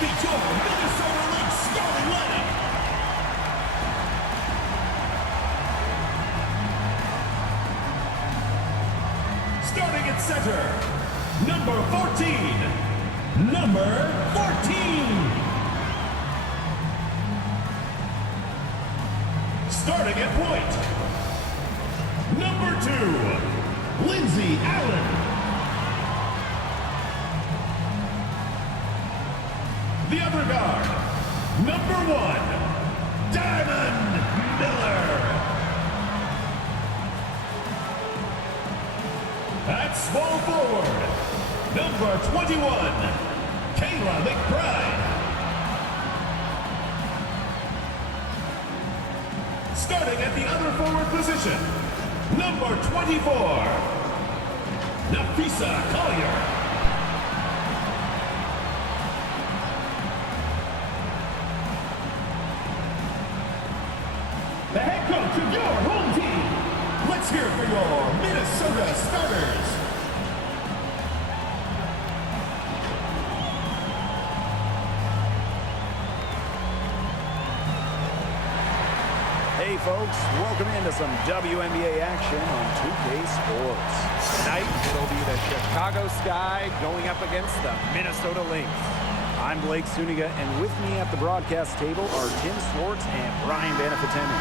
Meet your Minnesota Lynx starting lineup. Starting at center, number 14. Number 14. Starting at point, number 2, Lindsay Allen. The other guard, number 1, Diamond Miller. At small forward, number 21, Kayla McBride. Starting at the other forward position, number 24, Nafisa Collier. The head coach of your home team. Let's hear it for your Minnesota starters. Hey folks, welcome into some WNBA action on 2K Sports. Tonight, it'll be the Chicago Sky going up against the Minnesota Lynx. I'm Blake Suniga, and with me at the broadcast table are Tim Swartz and Brian Banafitemi.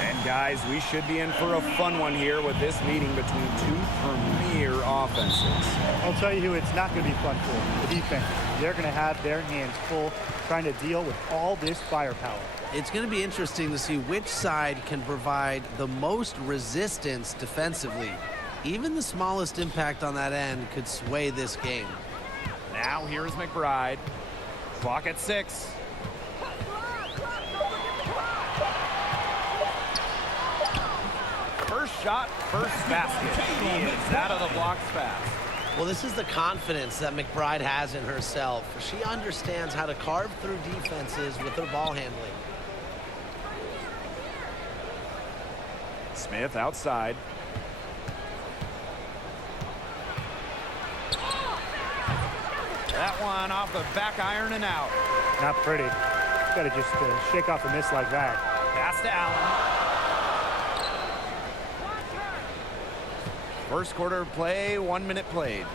And guys, we should be in for a fun one here with this meeting between two premier offenses. I'll tell you who it's not going to be fun for, the defense. They're going to have their hands full trying to deal with all this firepower. It's going to be interesting to see which side can provide the most resistance defensively. Even the smallest impact on that end could sway this game. Now here's McBride. Clock at 6. First shot, first basket. She is out of the blocks fast. Well, this is the confidence that McBride has in herself. She understands how to carve through defenses with her ball handling. Smith outside. That one off the back iron and out. Not pretty. Got to just shake off a miss like that. Pass to Allen. First quarter of play, 1 minute played.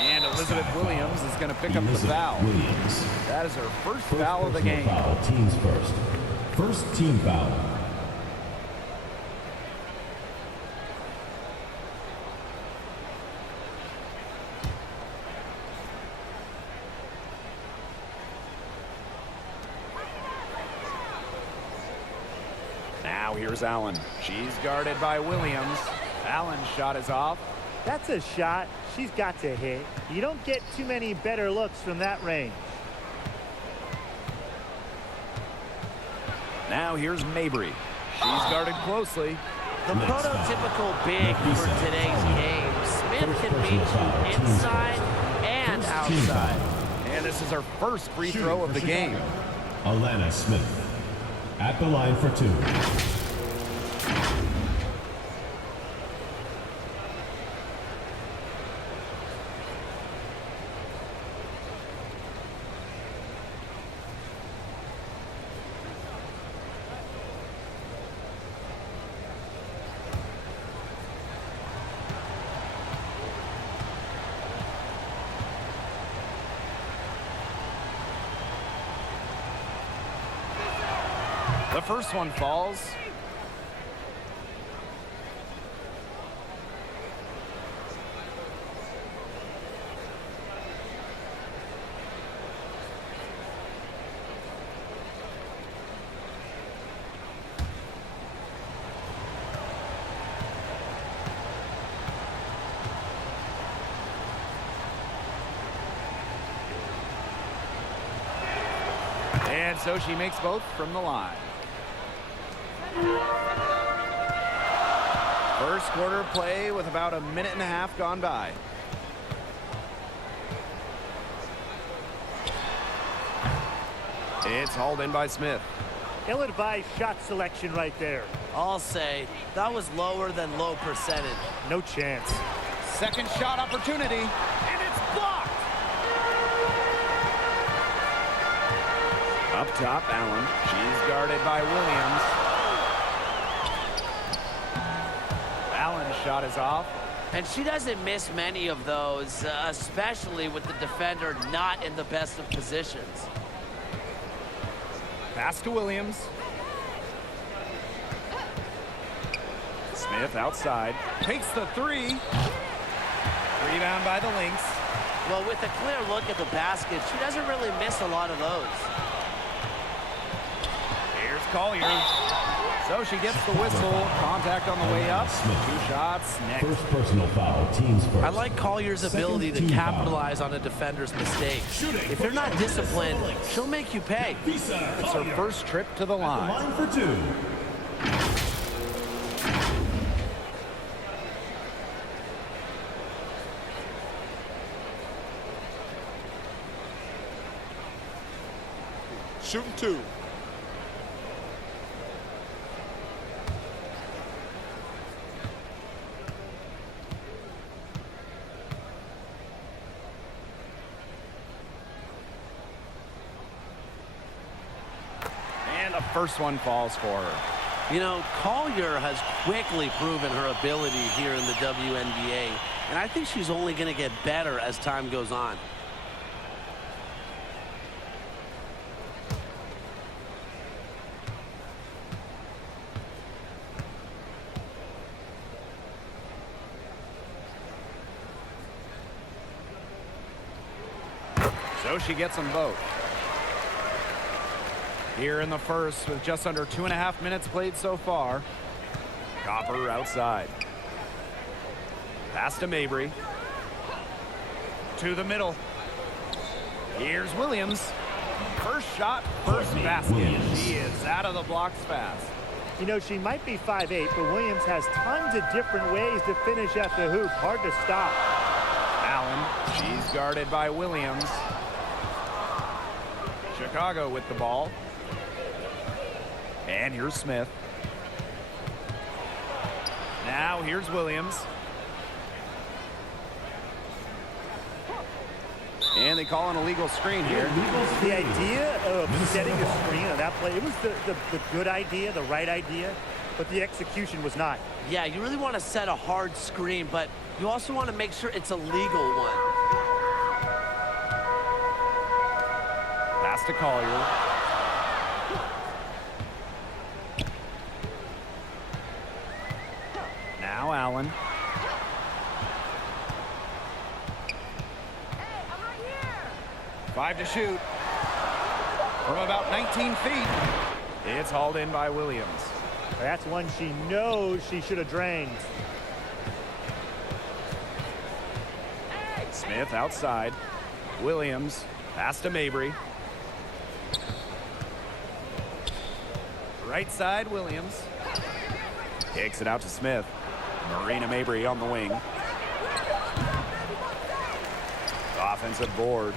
And Elizabeth Williams is going to pick up the foul. That is her first foul of the game. Foul, teams first. First team foul. Now here's Allen. She's guarded by Williams. Allen's shot is off. That's a shot she's got to hit. You don't get too many better looks from that range. Now here's Mabry. She's guarded closely. The prototypical big for today's game. Smith can beat you inside and outside. And this is her first free throw of the game. Alana Smith at the line for 2. The first one falls. And so she makes both from the line. First quarter play with about a minute and a half gone by. It's hauled in by Smith. Ill-advised shot selection right there. I'll say that was lower than low percentage. No chance. Second shot opportunity, and it's blocked. Up top, Allen. She's guarded by Williams. Allen's shot is off. And she doesn't miss many of those, especially with the defender not in the best of positions. Pass to Williams. Smith outside. Takes the three. Rebound by the Lynx. Well, with a clear look at the basket, she doesn't really miss a lot of those. Here's Collier. So she gets the whistle. Contact on the way up. Two shots next. First personal foul, teams first. I like Collier's ability to capitalize on a defender's mistake. If you're not disciplined, she'll make you pay. It's her first trip to the line. Line for two. Shooting two. And the first one falls for her. You know, Collier has quickly proven her ability here in the WNBA, and I think she's only going to get better as time goes on. So she gets them both. Here in the first with just under 2.5 minutes played so far. Copper outside. Pass to Mabry. To the middle. Here's Williams. First shot, first basket. She is out of the blocks fast. You know, she might be 5'8", but Williams has tons of different ways to finish at the hoop. Hard to stop. Allen, she's guarded by Williams. Chicago with the ball. And here's Smith. Now here's Williams. And they call an illegal screen here. The idea of setting a screen on that play, it was the good idea, the right idea, but the execution was not. Yeah, you really want to set a hard screen, but you also want to make sure it's a legal one. Pass to Collier. Now Allen. Five to shoot. From about 19 feet. It's hauled in by Williams. That's one she knows she should have drained. Smith outside. Williams. Pass to Mabry. Right side, Williams. Kicks it out to Smith. Marina Mabry on the wing. Offensive board.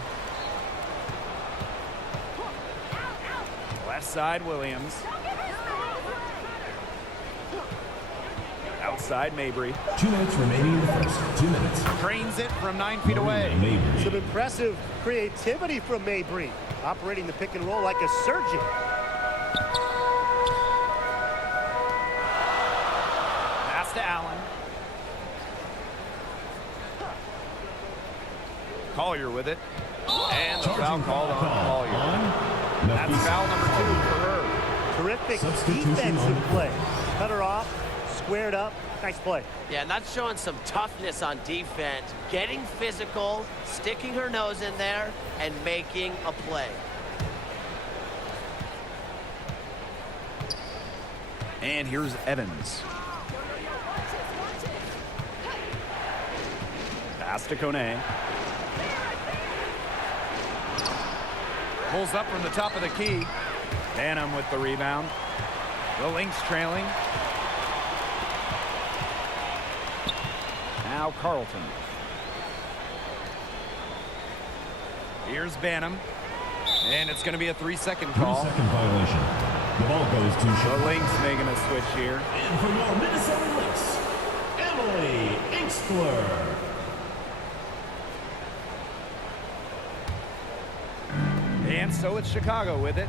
Left side, Williams. Outside, Mabry. 2 minutes remaining in the first. 2 minutes. Trains it from 9 feet away. Mabry. Some impressive creativity from Mabry, operating the pick and roll like a surgeon. Pass to Allen. Collier with it. And the foul called on Collier. That's foul number 2 for her. Terrific Substitution defensive on. play. Cut her off, squared up. Nice play. Yeah, and that's showing some toughness on defense, getting physical, sticking her nose in there, and making a play. And here's Evans. Pass to Kone. Pulls up from the top of the key. Banham with the rebound. The Lynx trailing. Now Carlton. Here's Banham. And it's going to be a 3-second call. 3-second violation. The ball goes to The Chicago. Lynx making a switch here. And for your Minnesota Lynx, Emily Inkstler. And so it's Chicago with it.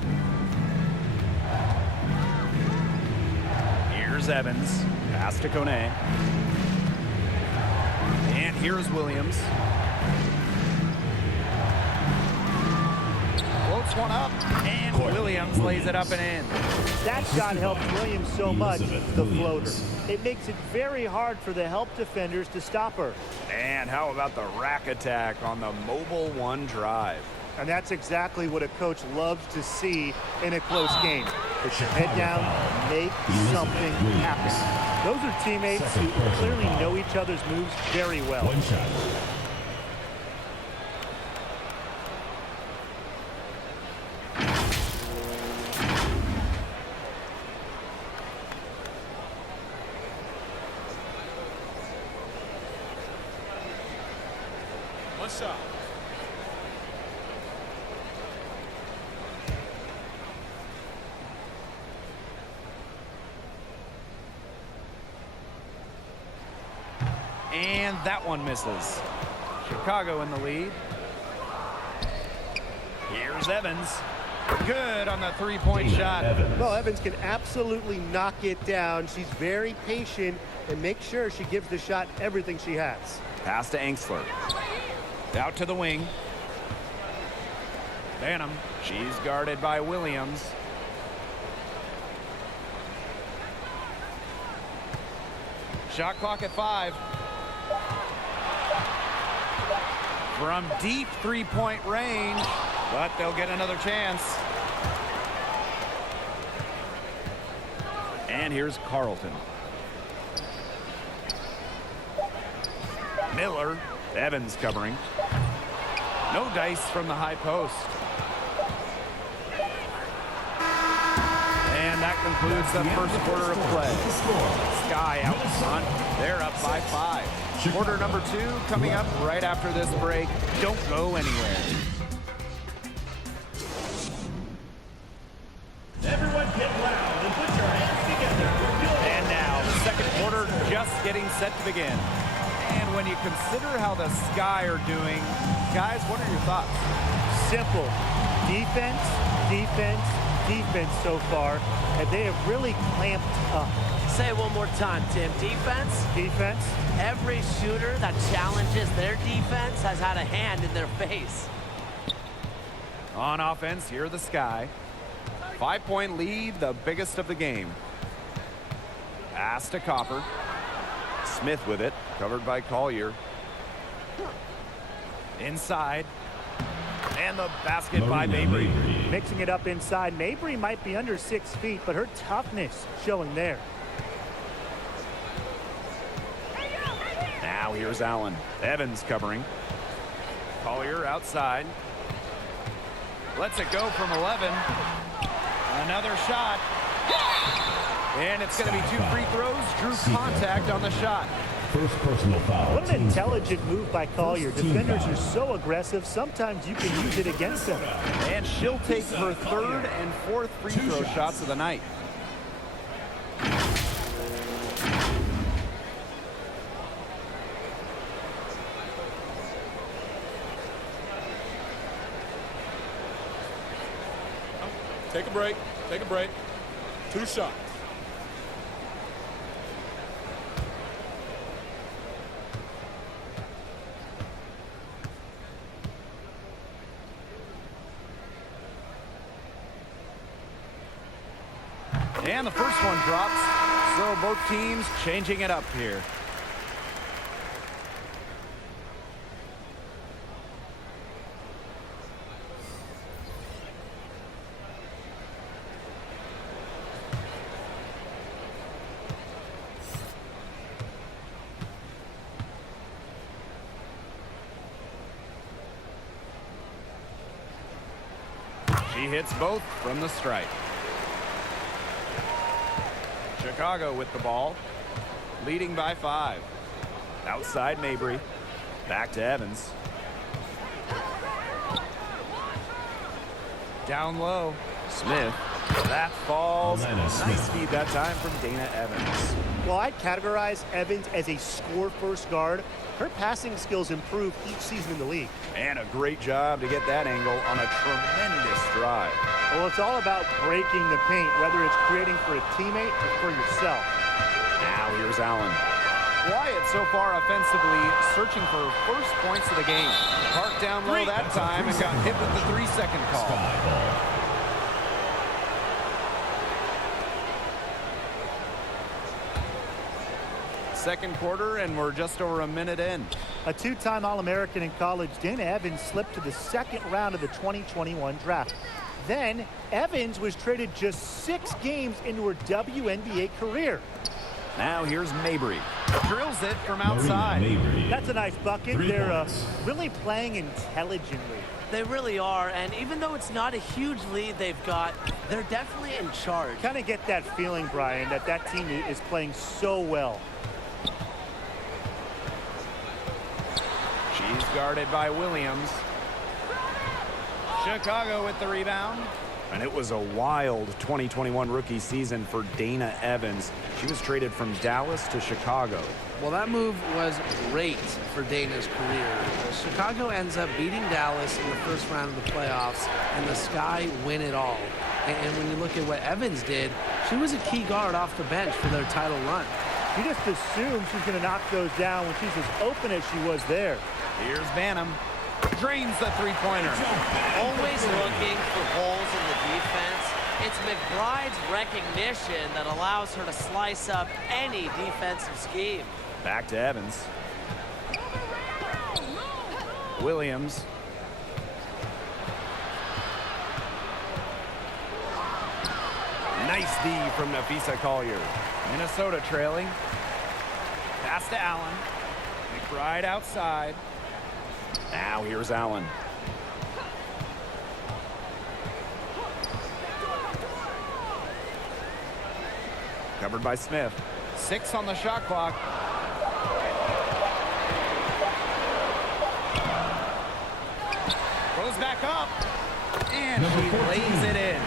Here's Evans. Pass to Kone. And here's Williams. Floats one up. And Williams lays it up and in. That shot helps Williams so much, the floater. It makes it very hard for the help defenders to stop her. And how about the rack attack on the mobile one drive? And that's exactly what a coach loves to see in a close game. Put your head down, make something happen. Those are teammates who clearly know each other's moves very well. One shot. One shot. And that one misses. Chicago in the lead. Here's Evans. Good on the three-point shot. Well, Evans can absolutely knock it down. She's very patient and make sure she gives the shot everything she has. Pass to Angsler. Out to the wing. Banham. She's guarded by Williams. Shot clock at 5. From deep three-point range, but they'll get another chance. And here's Carlton. Miller. Evans covering. No dice from the high post. And that concludes the first quarter of play. Sky out in front. They're up by 5. Quarter number 2 coming up right after this break. Don't go anywhere. Everyone get loud and put your hands together. And now the second quarter just getting set to begin. And when you consider how the Sky are doing, guys, what are your thoughts? Simple. Defense, defense, defense so far, and they have really clamped up. Say it one more time, Tim. Defense? Defense. Every shooter that challenges their defense has had a hand in their face. On offense, here the Sky. 5-point lead, the biggest of the game. Pass to Copper. Smith with it, covered by Collier. Inside. And the basket by Mabry. Mixing it up inside. Mabry might be under 6 feet, but her toughness showing there. Now here's Allen. Evans covering. Collier outside. Lets it go from 11. Another shot. And it's going to be 2 free throws. Drew contact on the shot. First personal foul. What an intelligent move by Collier. Defenders are so aggressive, sometimes you can use it against them. And she'll take her 3rd and 4th free throw shots of the night. Take a break. Take a break. 2 shots. And the first one drops. So both teams changing it up here. She hits both from the stripe. Chicago with the ball, leading by 5. Outside Mabry. Back to Evans. Down low. Smith. That falls. Nice feed that time from Dana Evans. Well, I'd categorize Evans as a score-first guard. Her passing skills improve each season in the league. And a great job to get that angle on a tremendous drive. Well, it's all about breaking the paint, whether it's creating for a teammate or for yourself. Now here's Allen. Wyatt so far offensively searching for first points of the game. Parked down low that time and got hit with the 3-second call. Second quarter, and we're just over a minute in. A two-time All-American in college, Dana Evans slipped to the second round of the 2021 draft. Then, Evans was traded just 6 games into her WNBA career. Now here's Mabry. Drills it from outside. That's a nice bucket. They're really playing intelligently. They really are, and even though it's not a huge lead they've got, they're definitely in charge. Kind of get that feeling, Brian, that team is playing so well. She's guarded by Williams. Chicago with the rebound. And it was a wild 2021 rookie season for Dana Evans. She was traded from Dallas to Chicago. Well, that move was great for Dana's career. Chicago ends up beating Dallas in the first round of the playoffs, and the Sky win it all. And when you look at what Evans did, she was a key guard off the bench for their title run. You just assume she's going to knock those down when she's as open as she was there. Here's Banham. Drains the three-pointer. Always looking for holes in the defense. It's McBride's recognition that allows her to slice up any defensive scheme. Back to Evans. Williams. Nice D from Nafisa Collier. Minnesota trailing. Pass to Allen. McBride outside. Now here's Allen. Covered by Smith. 6 on the shot clock. Goes back up. And she lays it in.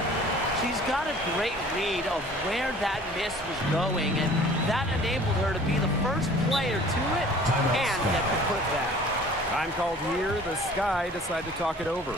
She's got a great read of where that miss was going, and that enabled her to be the first player to it and get the putback. Time called here. The Sky decide to talk it over.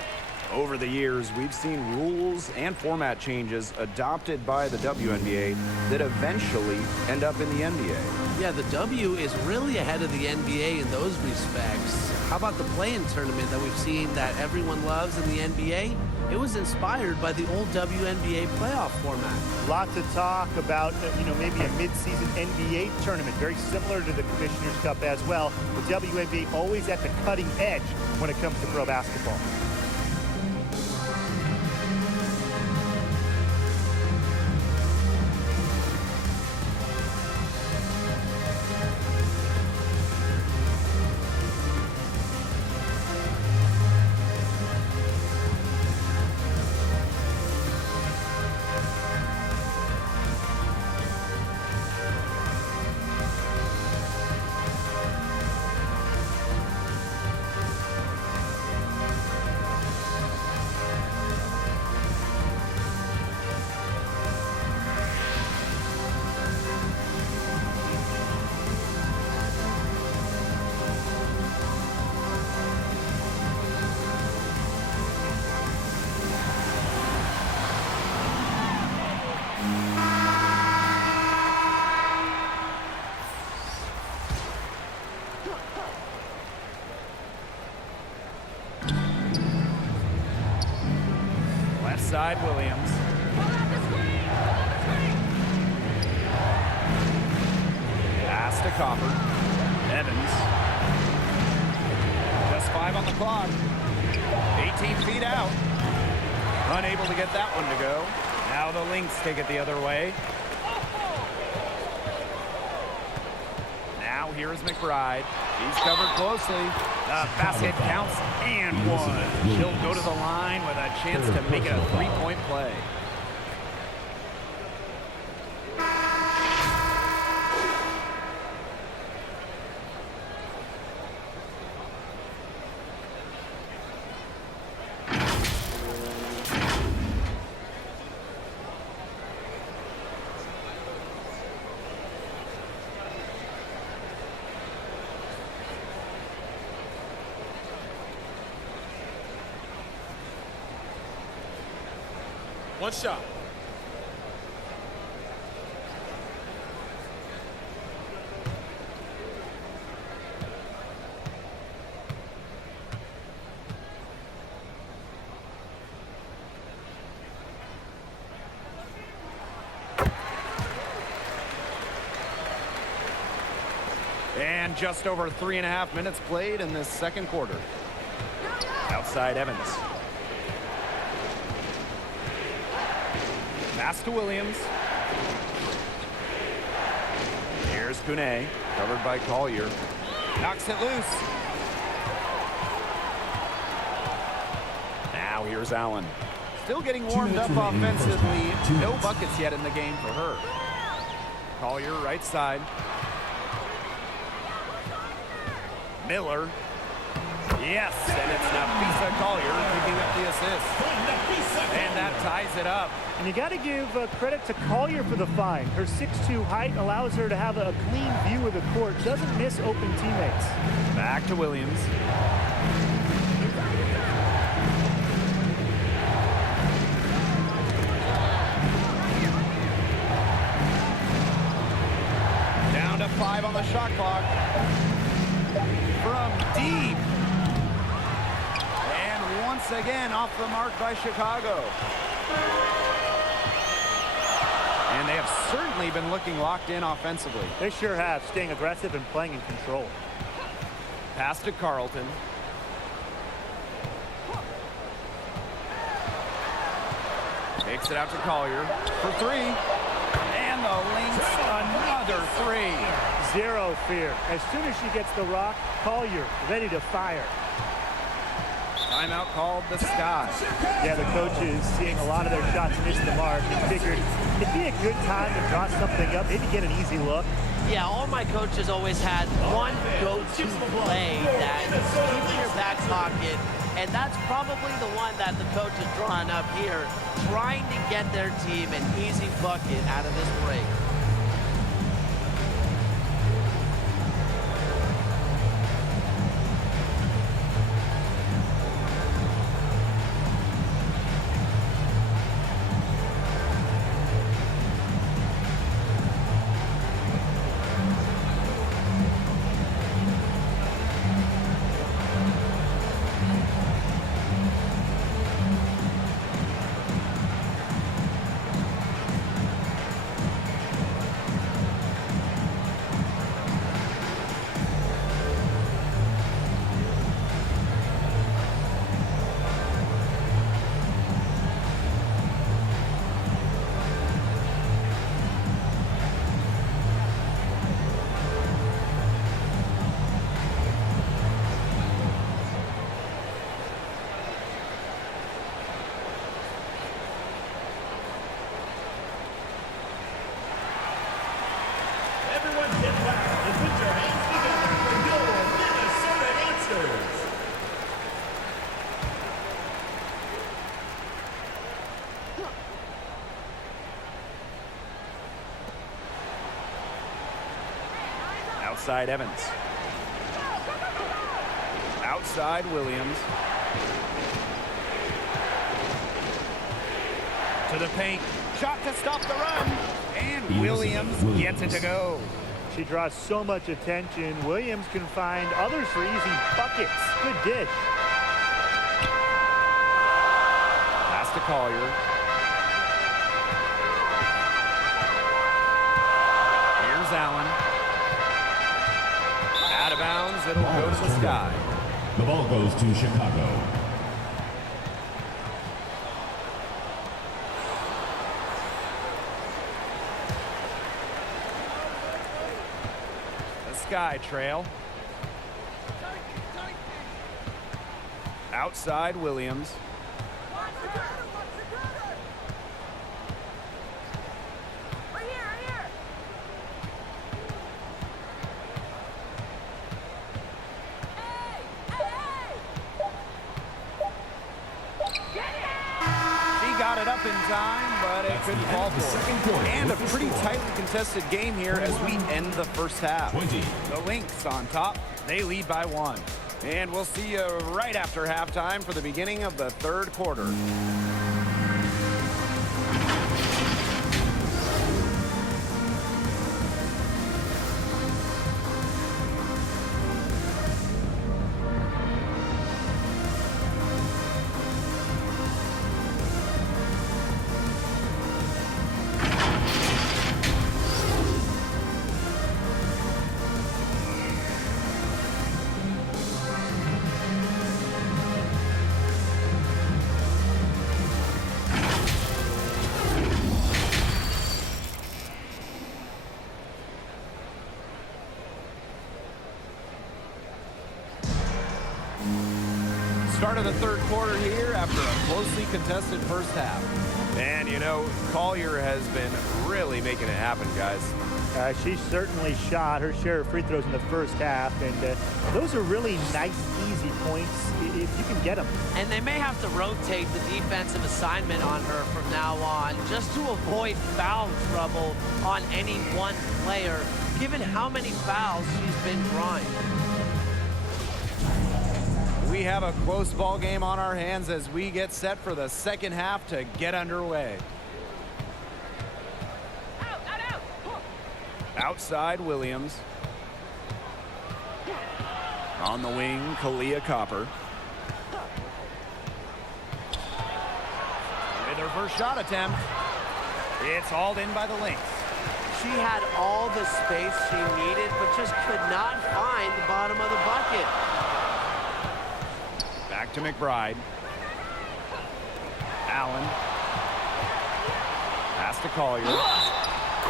Over the years, we've seen rules and format changes adopted by the WNBA that eventually end up in the NBA. Yeah, the W is really ahead of the NBA in those respects. How about the play-in tournament that we've seen that everyone loves in the NBA? It was inspired by the old WNBA playoff format. Lots of talk about, maybe a mid-season NBA tournament, very similar to the Commissioner's Cup as well. The WNBA always at the cutting edge when it comes to pro basketball. Side Williams. Pass to Copper. Evans. Just 5 on the clock. 18 feet out. Unable to get that one to go. Now the Lynx take it the other way. Now here's McBride. He's covered closely. The basket counts and one. She'll go to the line with a chance to make it a 3-point play. One shot. And just over 3.5 minutes played in this second quarter. Outside Evans. Pass to Williams. Here's Kune, covered by Collier. Knocks it loose. Now here's Allen. Still getting warmed up offensively. No buckets yet in the game for her. Collier right side. Miller. Yes, and it's Nafisa Collier picking up the assist. And that ties it up. And you got to give credit to Collier for the find. Her 6'2" height allows her to have a clean view of the court. Doesn't miss open teammates. Back to Williams. Down to 5 on the shot clock. From deep. And once again off the mark by Chicago. And they have certainly been looking locked in offensively. They sure have, staying aggressive and playing in control. Pass to Carlton. Takes it out to Collier for 3. And the Lynx another 3. Zero fear. As soon as she gets the rock, Collier ready to fire. Timeout called the Sky. Yeah, the coach is seeing a lot of their shots miss the mark and figured it'd be a good time to draw something up, maybe get an easy look. Yeah, all my coaches always had one go-to play that keeps in your back pocket, and that's probably the one that the coach is drawing up here, trying to get their team an easy bucket out of this break. Everyone get back and put your hands together for your Minnesota answers. Outside Evans. Outside Williams. To the paint. Shot to stop the run. And Williams gets it to go. She draws so much attention. Williams can find others for easy buckets. Good dish. Pass to Collier. Here's Allen. Out of bounds. It'll go to the Sky. The ball goes to Chicago. Sky trail. Outside Williams. Got it up in time, but it couldn't fall for it. And a pretty tightly contested game here as we end the first half. The Lynx on top. They lead by 1. And we'll see you right after halftime for the beginning of the third quarter. Start of the third quarter here after a closely contested first half. And, you know, Collier has been really making it happen, guys. She certainly shot her share of free throws in the first half, and those are really nice, easy points if you can get them. And they may have to rotate the defensive assignment on her from now on just to avoid foul trouble on any one player, given how many fouls she's been drawing. We have a close ball game on our hands as we get set for the second half to get underway. Outside Williams. On the wing, Kalia Copper. With her first shot attempt. It's hauled in by the Lynx. She had all the space she needed, but just could not find the bottom of the bucket. Back to McBride. Allen. Pass to Collier.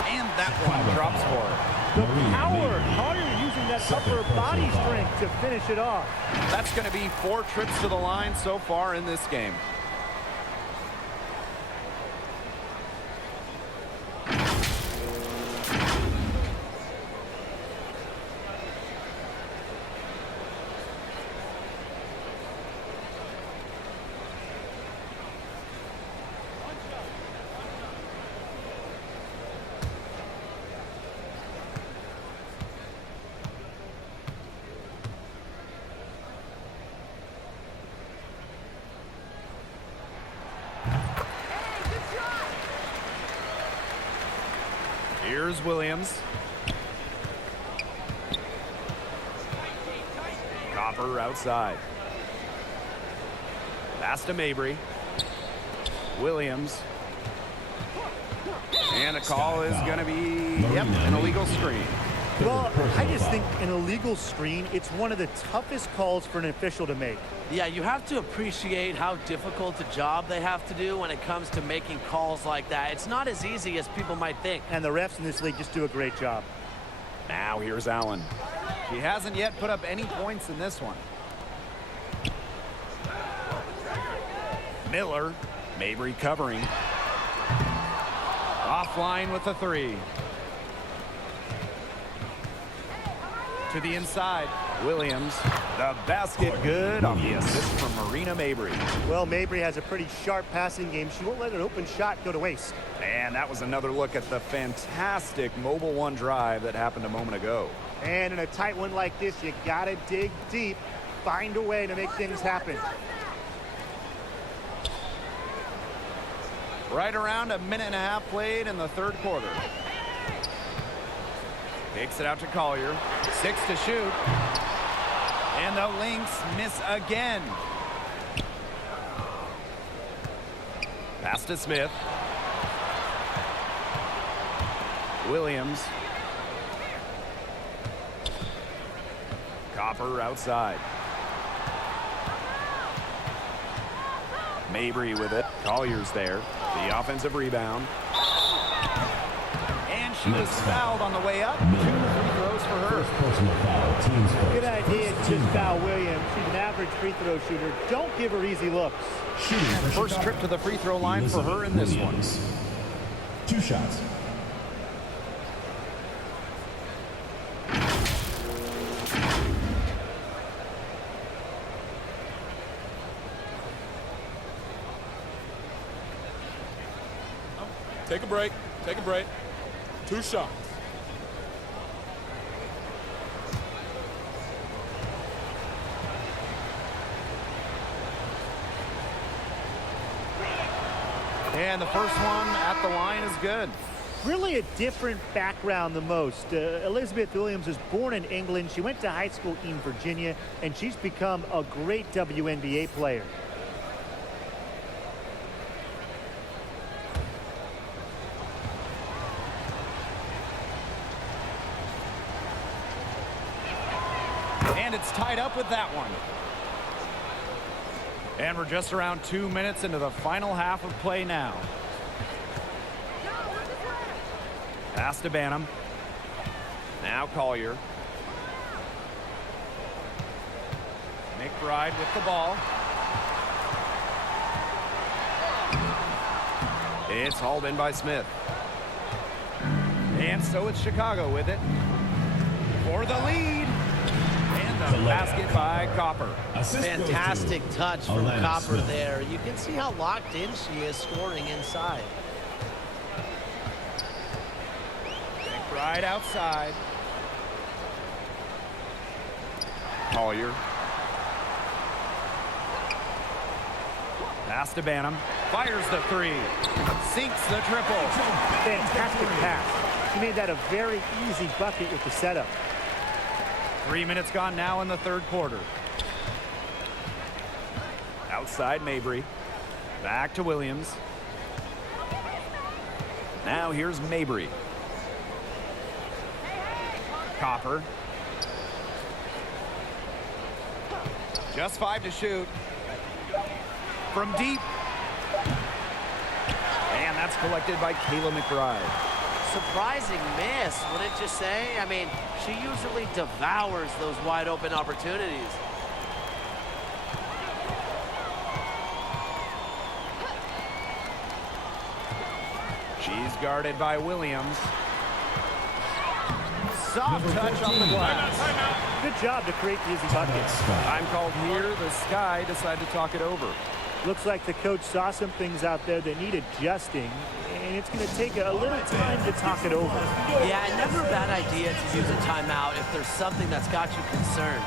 And that one drops for her. The power, Collier using that upper body strength to finish it off. That's going to be 4 trips to the line so far in this game. Here's Williams. Copper outside. Pass to Mabry. Williams. And the call is going to be, an illegal screen. Well, I just think an illegal screen, it's one of the toughest calls for an official to make. Yeah, you have to appreciate how difficult a job they have to do when it comes to making calls like that. It's not as easy as people might think. And the refs in this league just do a great job. Now here's Allen. She hasn't yet put up any points in this one. Miller. Mabry covering. Offline with the 3. To the inside. Williams. The basket good on the assist from Marina Mabry. Well, Mabry has a pretty sharp passing game. She won't let an open shot go to waste. And that was another look at the fantastic mobile one drive that happened a moment ago. And in a tight one like this, you got to dig deep, find a way to make things happen. Right around a minute and a half played in the third quarter. Takes it out to Collier. 6 to shoot. And the Lynx miss again. Pass to Smith. Williams. Copper outside. Mabry with it. Collier's there. The offensive rebound. And she was fouled on the way up. 2 free throws for her. Good idea to just foul Williams. She's an average free throw shooter. Don't give her easy looks. First trip to the free throw line for her in this one. 2 shots. Take a break. Take a break. 2 shots. And the first one at the line is good. Really a different background than most. Elizabeth Williams was born in England. She went to high school in Virginia, and she's become a great WNBA player. And it's tied up with that one. And we're just around 2 minutes into the final half of play now. Pass to Banham. Now Collier. McBride with the ball. It's hauled in by Smith. And so it's Chicago with it. For the lead. And the basket by Copper. Fantastic touch from Copper there. You can see how locked in she is scoring inside. Right outside. Collier. Pass to Banham. Fires the three. Sinks the triple. Fantastic pass. He made that a very easy bucket with the setup. 3 minutes gone now in the third quarter. Outside Mabry. Back to Williams. Now here's Mabry. Copper. Just 5 to shoot. From deep. And that's collected by Kayla McBride. Surprising miss, wouldn't you say? I mean, she usually devours those wide open opportunities. She's guarded by Williams. Soft touch on the glass. Good job to create the easy bucket. Time called here. The Sky decided to talk it over. Looks like the coach saw some things out there that need adjusting, and it's going to take a little time to talk it over. Yeah, never a bad idea to use a timeout if there's something that's got you concerned.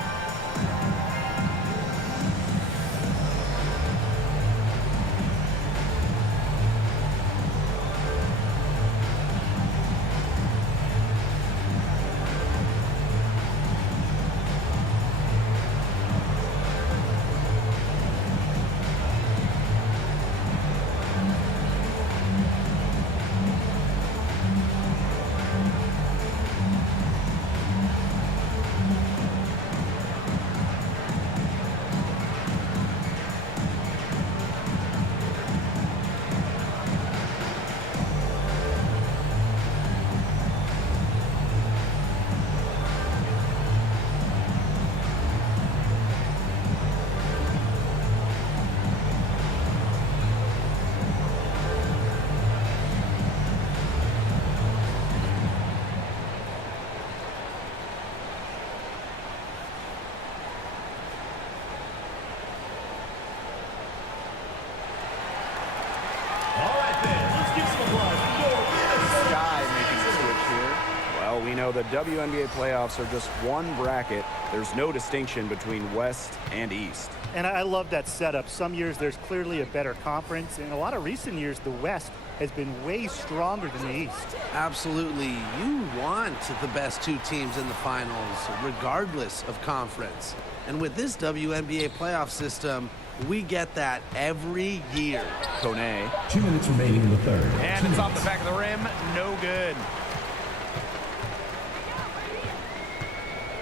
We know the WNBA playoffs are just one bracket. There's no distinction between West and East. And I love that setup. Some years there's clearly a better conference. In a lot of recent years, the West has been way stronger than the East. Absolutely. You want the best two teams in the finals, regardless of conference. And with this WNBA playoff system, we get that every year. Kone. 2 minutes remaining in the third. And it's off the back of the rim. No good.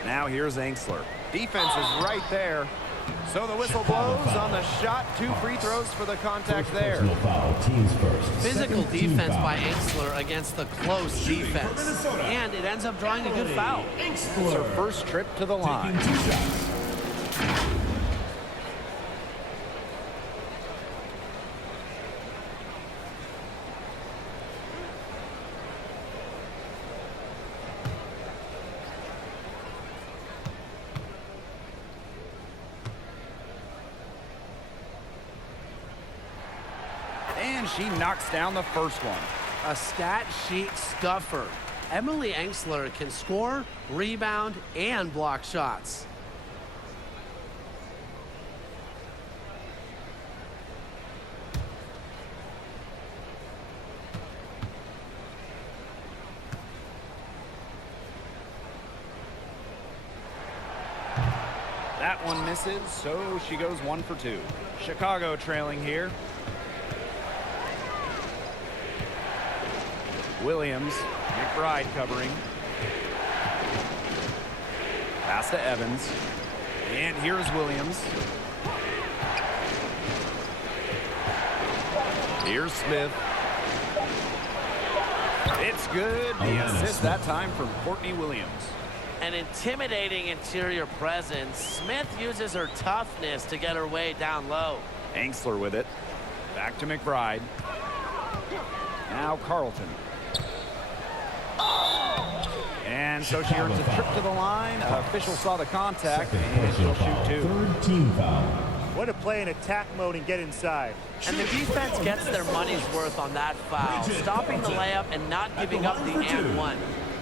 Now here's Angsler. Defense is right there. So the whistle blows on the shot. 2 free throws for the contact there. Foul, teams first. Physical defense by Angsler against the close defense. And it ends up drawing a good foul. It's her first trip to the line. Taking 2 shots. And she knocks down the first one. A stat sheet stuffer. Emily Angsler can score, rebound, and block shots. That one misses, so she goes 1 for 2. Chicago trailing here. Williams, McBride covering. Pass to Evans. And here's Williams. Here's Smith. It's good. The assist that time from Courtney Williams. An intimidating interior presence. Smith uses her toughness to get her way down low. Angsler with it. Back to McBride. Now Carlton. And so she earns a trip to the line. Official saw the contact, and she'll shoot two. Third team foul. Way to play in attack mode and get inside. And the defense gets their money's worth on that foul, stopping the layup and not giving up the and one.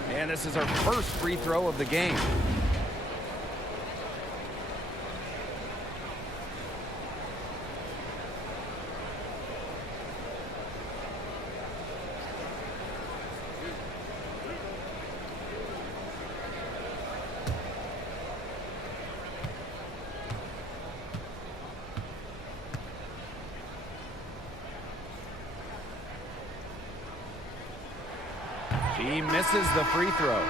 And this is her first free throw of the game. She misses the free throw.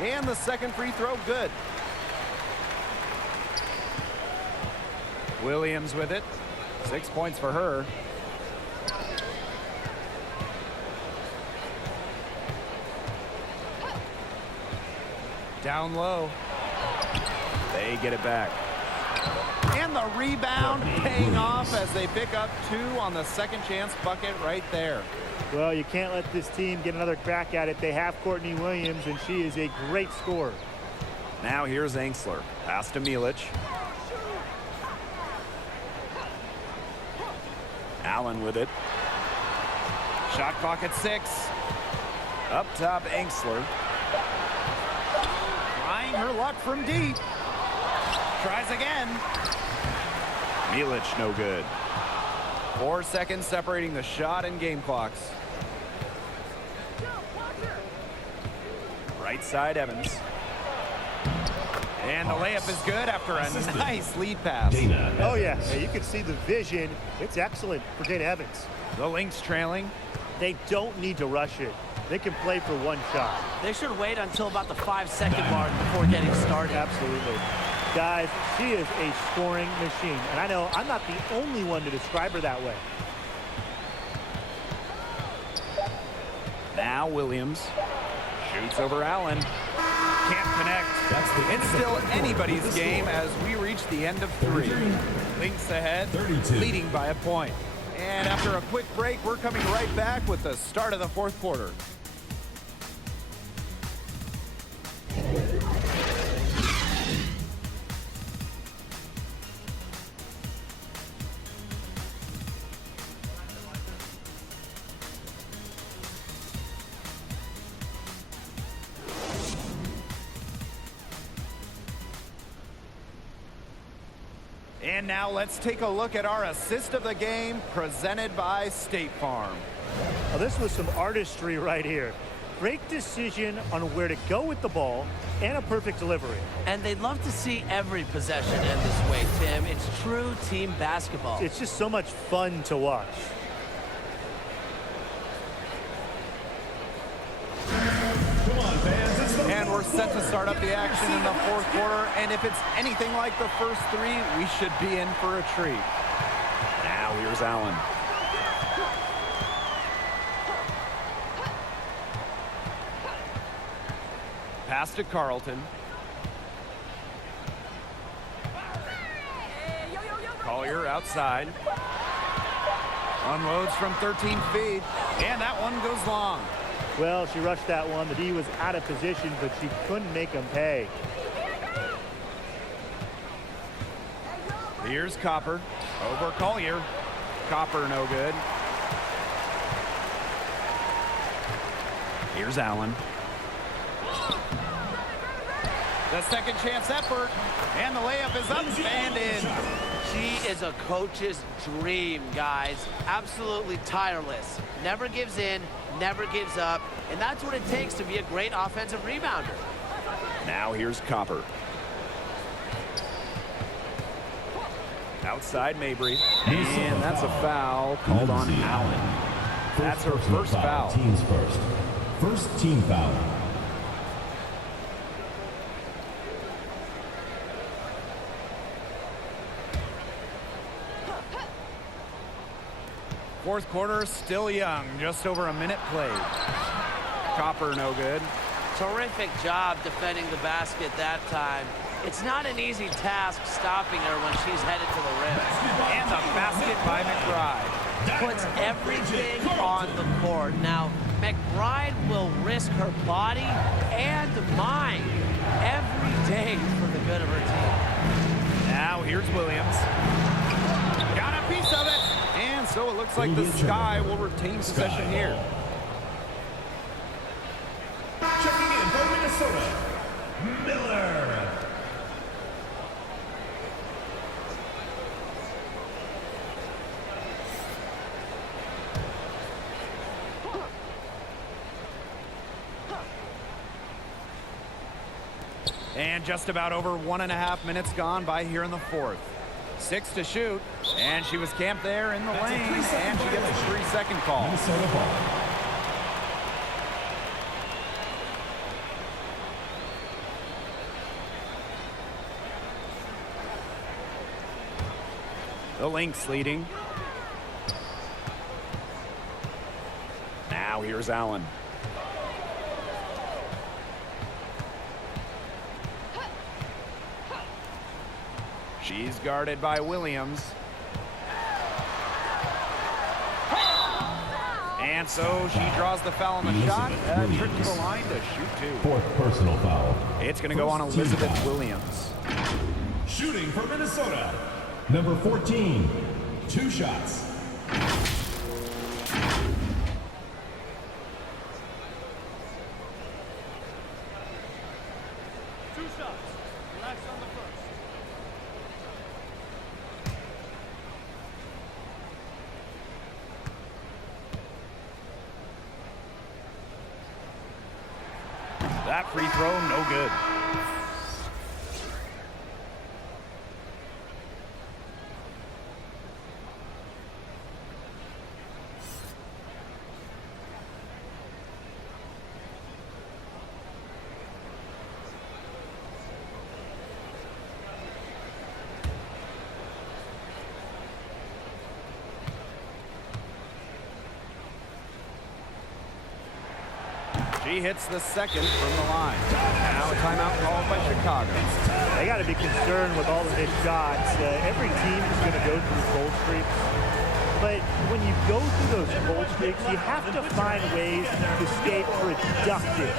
And the second free throw, good. Williams with it. 6 points for her. Down low. They get it back. And the rebound paying off as they pick up 2 on the second chance bucket right there. Well, you can't let this team get another crack at it. They have Courtney Williams, and she is a great scorer. Now here's Angsler. Pass to Milic. Allen with it. Shot clock at 6. Up top, Angsler. Trying her luck from deep. Tries again. Milic, no good. 4 seconds separating the shot and game clocks. Right side, Evans. And the layup is good after a nice lead pass. Oh, yeah. You can see the vision. It's excellent for Dana Evans. The Lynx trailing. They don't need to rush it. They can play for one shot. They should wait until about the 5-second mark before getting started. Absolutely. Guys, she is a scoring machine. And I know I'm not the only one to describe her that way. Now Williams shoots over Allen. Can't connect. It's still anybody's game as we reach the end of 3. Lynx ahead, 32. leading by a point. And after a quick break, we're coming right back with the start of the 4th quarter. And now let's take a look at our assist of the game presented by State Farm. Now, this was some artistry right here. Great decision on where to go with the ball and a perfect delivery. And they'd love to see every possession end this way, Tim. It's true team basketball. It's just so much fun to watch. Come on, fans. It's the And we're set to start up the action in the 4th quarter. And if it's anything like the first 3, we should be in for a treat. Now here's Allen. Pass to Carlton. Collier outside. Unloads from 13 feet. And that one goes long. Well, she rushed that one. The D was out of position, but she couldn't make them pay. Here's Copper over Collier. Copper no good. Here's Allen. The second chance effort. And the layup is up and in. She is a coach's dream, guys. Absolutely tireless. Never gives in, never gives up. And that's what it takes to be a great offensive rebounder. Now here's Copper. Outside Mabry. And that's a foul called on Allen. That's her first foul. Team's first. First team foul. Fourth quarter still young, just over a minute played. Copper no good. Terrific job defending the basket that time. It's not an easy task stopping her when she's headed to the rim. And the basket by McBride. Puts everything on the court. Now, McBride will risk her body and mind every day for the good of her team. Now here's Williams. Got a piece of it. And so it looks like the Sky will retain possession here. Checking in for Minnesota, Miller. And just about over 1.5 minutes gone by here in the fourth. 6 to shoot, and she was camped there in the lane, and she gets a 3-second call. Minnesota ball. The Lynx leading. Now here's Allen. She's guarded by Williams. And so she draws the foul on the shot. Trip to the line to shoot two. Fourth personal foul. It's going to go on Elizabeth Williams. Shooting for Minnesota, number 14. 2 shots. That free throw, no good. She hits the second from the line. Now a timeout called by Chicago. They got to be concerned with all of these shots. Every team is going to go through cold streaks. But when you go through those cold streaks, you have to find ways to stay productive.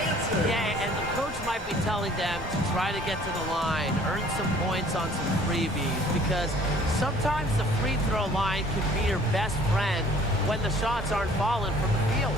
Yeah, and the coach might be telling them to try to get to the line, earn some points on some freebies, because sometimes the free throw line can be your best friend when the shots aren't falling from the field.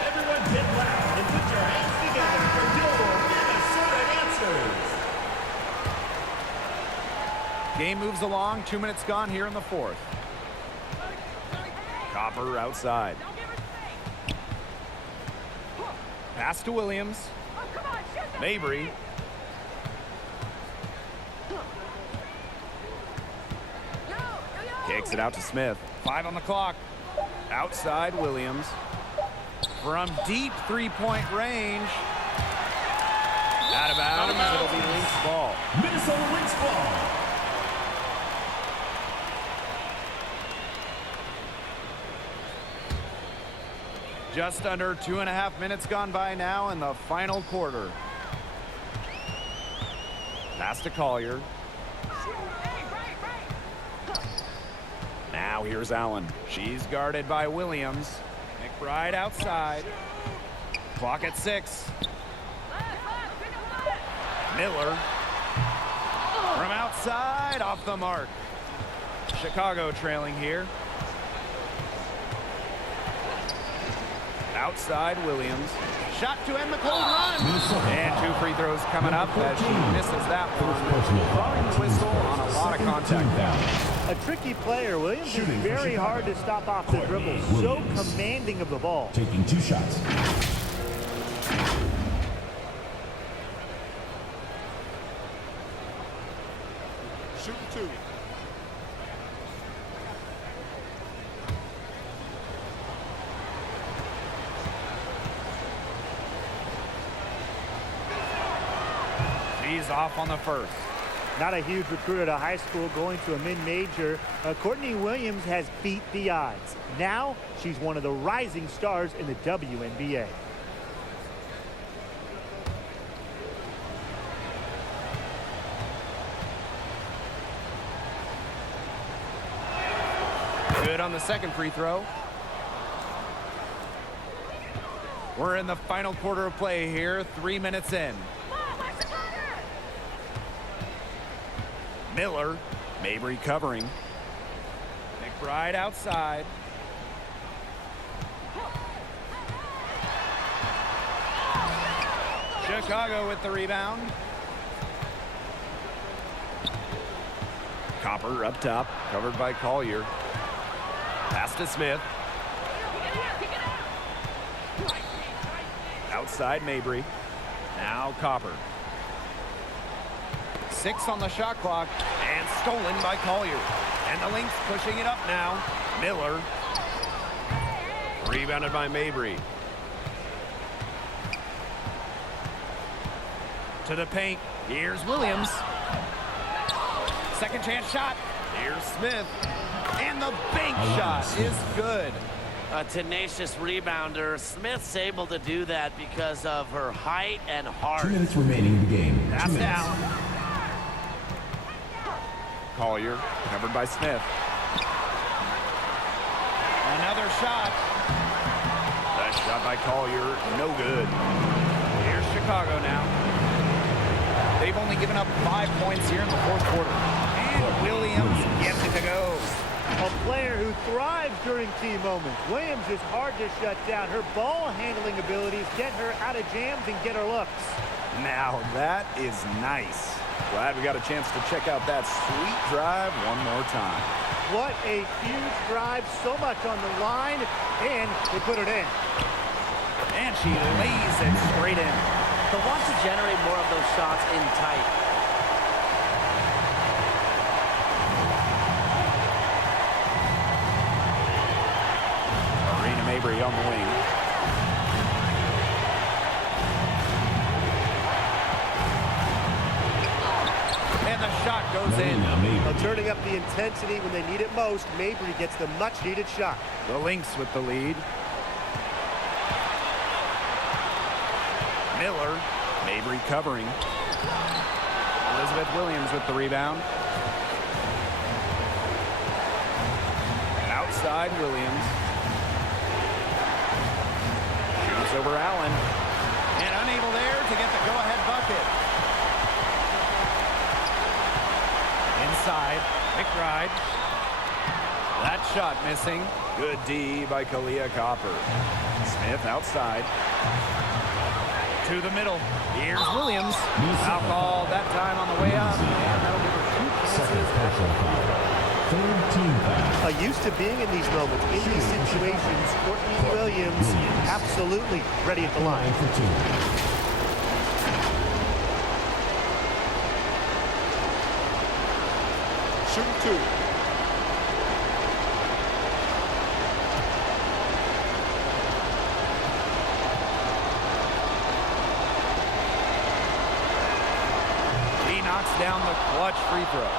Everyone get loud and put your hands together for your Minnesota answers. Game moves along. 2 minutes gone here in the fourth. Copper outside. Pass to Williams. Mabry. Kicks it out to Smith. 5 on the clock. Outside Williams. From deep three-point range. Out of bounds. It'll be Lynx ball. Minnesota Lynx ball. Just under 2.5 minutes gone by now in the final quarter. Pass to Collier. Now here's Allen. She's guarded by Williams. McBride outside. Clock at 6. Miller from outside, off the mark. Chicago trailing here. Outside Williams. Shot to end the cold run. And 2 free throws coming up as she misses that one. Blowing the whistle on a lot of contact now. A tricky player. Williams is very hard to stop off the dribble. So commanding of the ball. Taking 2 shots. Shooting 2. She's off on the first. Not a huge recruit at a high school, going to a mid-major. Courtney Williams has beat the odds. Now she's one of the rising stars in the WNBA. Good on the second free throw. We're in the final quarter of play here, 3 minutes in. Miller, Mabry covering. McBride outside. Chicago with the rebound. Copper up top, covered by Collier. Pass to Smith. Outside Mabry. Now Copper. 6 on the shot clock, and stolen by Collier. And the Lynx pushing it up now. Miller. Rebounded by Mabry. To the paint. Here's Williams. Second chance shot. Here's Smith. And the bank shot is good. A tenacious rebounder. Smith's able to do that because of her height and heart. 2 minutes remaining in the game. That's down. Collier, covered by Smith. Another shot. That shot by Collier, no good. Here's Chicago now. They've only given up 5 points here in the fourth quarter. And Williams gets it to go. A player who thrives during key moments. Williams is hard to shut down. Her ball handling abilities get her out of jams and get her looks. Now that is nice. Glad we got a chance to check out that sweet drive one more time. What a huge drive, so much on the line, and they put it in. And she lays it straight in. They'll want to generate more of those shots in tight. Marina Mabry on the wing. And the shot goes in. Turning up the intensity when they need it most, Mabry gets the much-needed shot. The Lynx with the lead. Miller, Mabry covering. Elizabeth Williams with the rebound. Outside Williams. Shoots over Allen. And unable there to get the go-ahead bucket. Inside, McBride. That shot missing. Good D by Kalia Copper. Smith outside. To the middle. Here's Williams. Foul call that time on the way up. And that'll give her 2 chances. Used to being in these moments, in these situations, Courtney Williams absolutely ready at the line. Shooting 2. He knocks down the clutch free throw.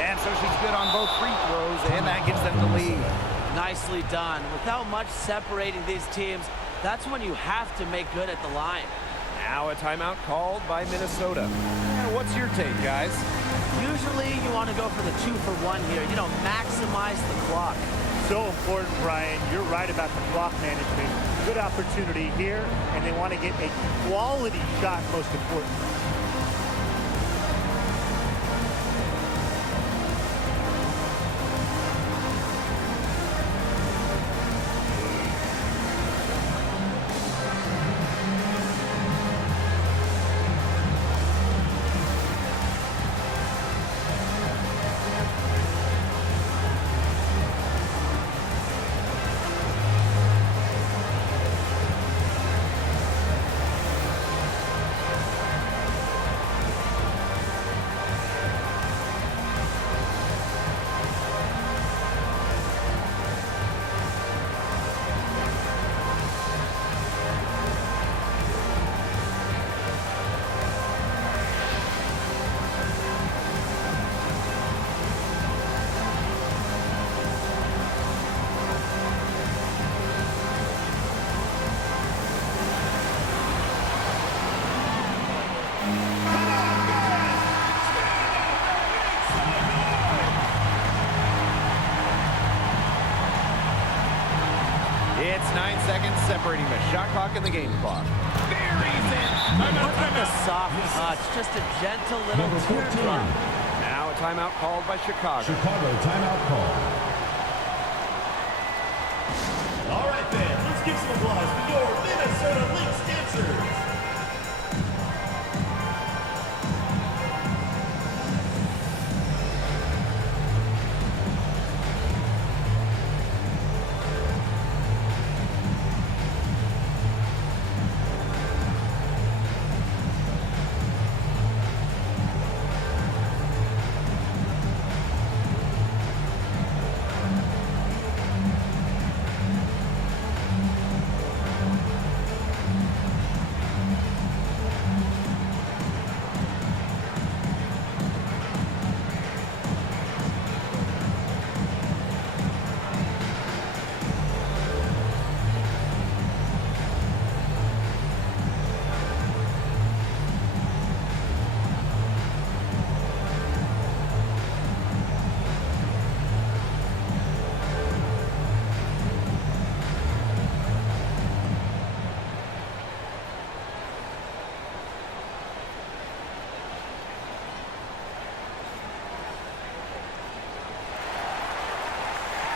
And so she's good on both free throws, and that gives them the lead. Nicely done. Without much separating these teams, that's when you have to make good at the line. Now a timeout called by Minnesota. And what's your take, guys? Usually you want to go for the 2-for-1 here. You know, maximize the clock. So important, Brian. You're right about the clock management. Good opportunity here, and they want to get a quality shot, most important. It's 9 seconds separating the shot clock and the game clock. Buries it! Look at the soft touch. Just a gentle little Number 14. teardrop. Now a timeout called by Chicago. Chicago timeout call. All right, then. Let's give some applause for your Minnesota Lynx dancers.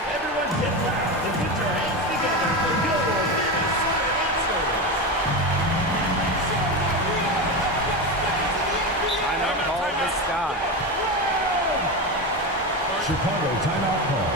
Everyone get loud and put your hands together for your Minnesota dancers. Timeout called by Sky. Chicago timeout call.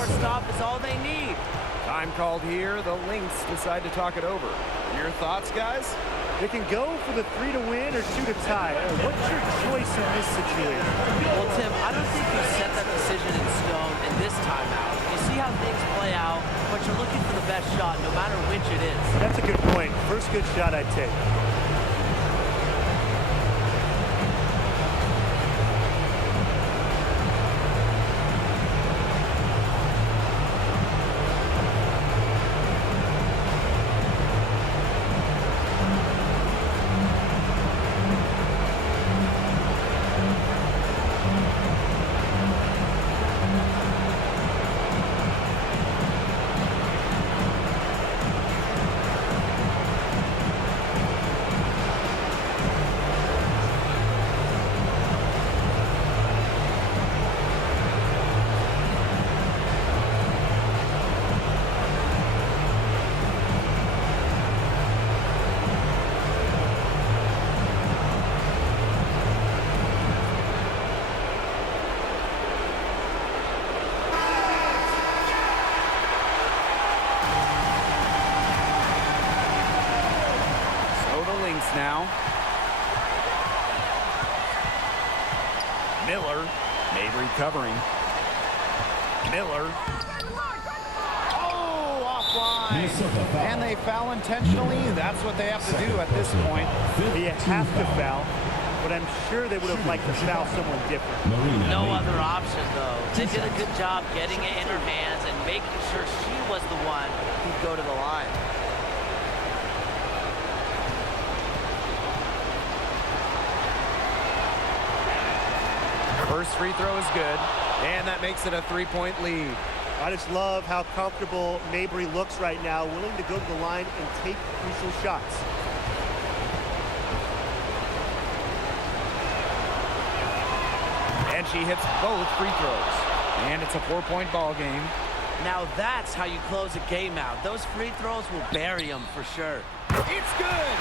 short stop is all they need. Time called here. The Lynx decide to talk it over. Your thoughts, guys? They can go for the 3 to win or 2 to tie. What's your choice in this situation? Well, Tim, I don't think you set that decision in stone in this timeout. You see how things play out, but you're looking for the best shot, no matter which it is. That's a good point. First good shot I'd take. Now Miller, Mabry covering. Miller. Oh, offline. And they foul intentionally. That's what they have to do at this point. You have to foul, but I'm sure they would have liked to foul someone different. No other option, though. They did a good job getting it in her hands and making sure she was the one who'd go to the line. First free throw is good, and that makes it a 3-point lead. I just love how comfortable Mabry looks right now, willing to go to the line and take crucial shots. And she hits both free throws. And it's a 4-point ball game. Now that's how you close a game out. Those free throws will bury them for sure. It's good!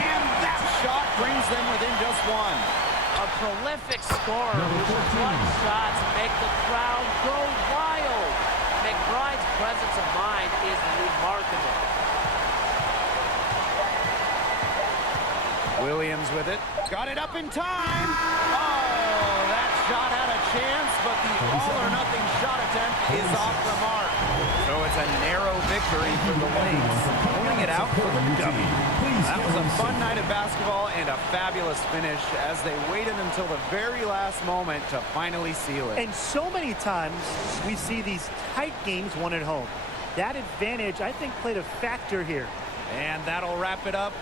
And that shot brings them within just one. A prolific scorer whose clutch shots make the crowd go wild. McBride's presence of mind is remarkable. Williams with it. Got it up in time. Oh, that shot had a chance, but the all-or-nothing shot attempt is off the mark. So it's a narrow victory for the Lynx, pulling it out for the W. That was a fun night of basketball and a fabulous finish as they waited until the very last moment to finally seal it. And so many times we see these tight games won at home. That advantage, I think, played a factor here. And that'll wrap it up